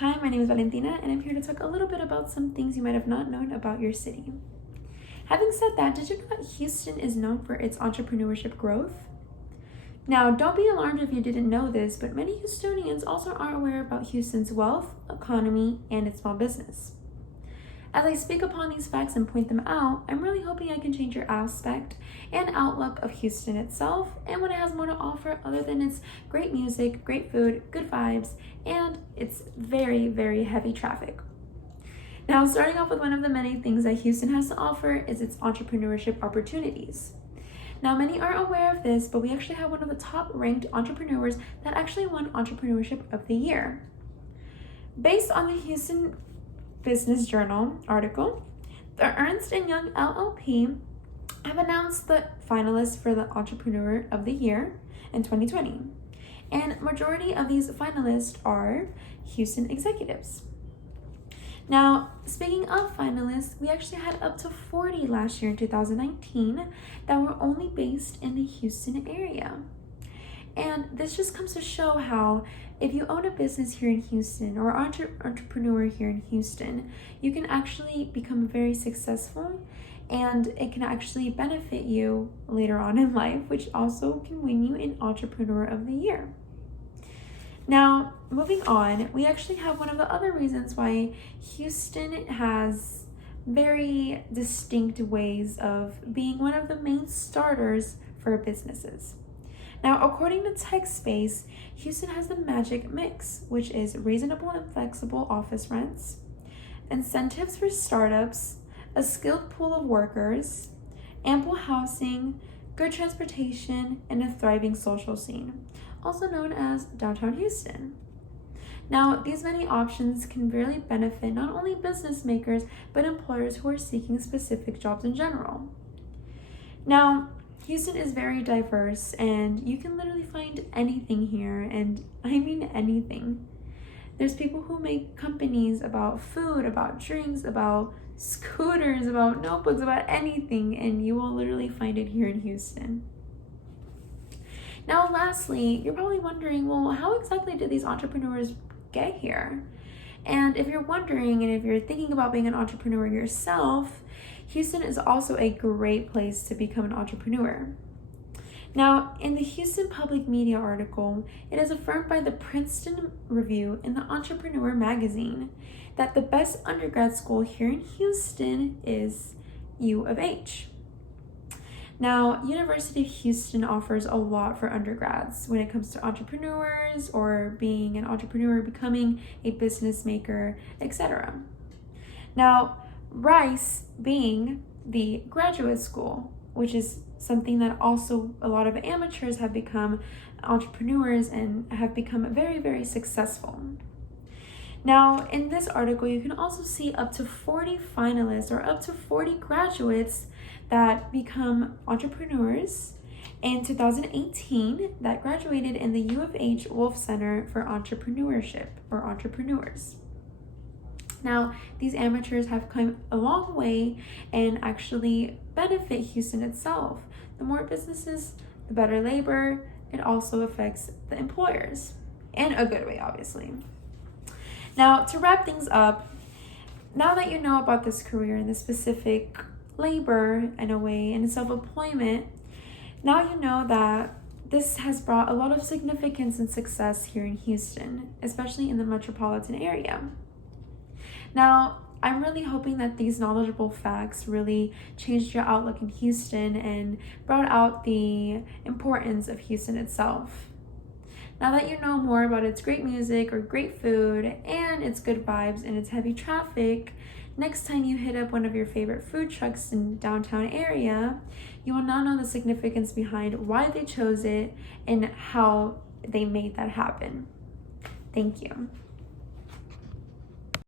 Hi, my name is Valentina, and I'm here to talk a little bit about some things you might have not known about your city. Having said that, did you know that Houston is known for its entrepreneurship growth? Now, don't be alarmed if you didn't know this, but many Houstonians also aren't aware about Houston's wealth, economy, and its small business. As I speak upon these facts and point them out, I'm really hoping I can change your aspect and outlook of Houston itself and what it has more to offer other than its great music, great food, good vibes, and its very, very heavy traffic. Now, starting off with one of the many things that Houston has to offer is its entrepreneurship opportunities. Now, many aren't aware of this, but we actually have one of the top ranked entrepreneurs that actually won Entrepreneurship of the Year. Based on the Houston Business Journal article, the Ernst & Young LLP have announced the finalists for the Entrepreneur of the Year in 2020. And majority of these finalists are Houston executives. Now, speaking of finalists, we actually had up to 40 last year in 2019 that were only based in the Houston area. And this just comes to show how if you own a business here in Houston or entrepreneur here in Houston, you can actually become very successful and it can actually benefit you later on in life, which also can win you an Entrepreneur of the Year. Now, moving on, we actually have one of the other reasons why Houston has very distinct ways of being one of the main starters for businesses. Now, according to TechSpace, Houston has the magic mix, which is reasonable and flexible office rents, incentives for startups, a skilled pool of workers, ample housing, good transportation, and a thriving social scene, also known as Downtown Houston. Now, these many options can really benefit not only business makers, but employers who are seeking specific jobs in general. Now, Houston is very diverse and you can literally find anything here, and I mean anything. There's people who make companies about food, about drinks, about scooters, about notebooks, about anything, and you will literally find it here in Houston. Now, lastly, you're probably wondering, well, how exactly did these entrepreneurs get here? And if you're wondering, and if you're thinking about being an entrepreneur yourself, Houston is also a great place to become an entrepreneur. Now, in the Houston Public Media article, it is affirmed by the Princeton Review in the Entrepreneur magazine that the best undergrad school here in Houston is U of H. Now, University of Houston offers a lot for undergrads when it comes to entrepreneurs or being an entrepreneur, becoming a business maker, etc. Now, Rice being the graduate school, which is something that also a lot of amateurs have become entrepreneurs and have become very, very successful. Now, in this article, you can also see up to 40 finalists or up to 40 graduates that become entrepreneurs in 2018 that graduated in the U of H Wolf Center for Entrepreneurship or entrepreneurs. Now, these amateurs have come a long way and actually benefit Houston itself. The more businesses, the better labor. It also affects the employers in a good way, obviously. Now, to wrap things up, now that you know about this career and the specific labor in a way and self-employment, now you know that this has brought a lot of significance and success here in Houston, especially in the metropolitan area. Now, I'm really hoping that these knowledgeable facts really changed your outlook in Houston and brought out the importance of Houston itself. Now that you know more about its great music or great food and its good vibes and its heavy traffic, next time you hit up one of your favorite food trucks in downtown area, you will now know the significance behind why they chose it and how they made that happen. Thank you.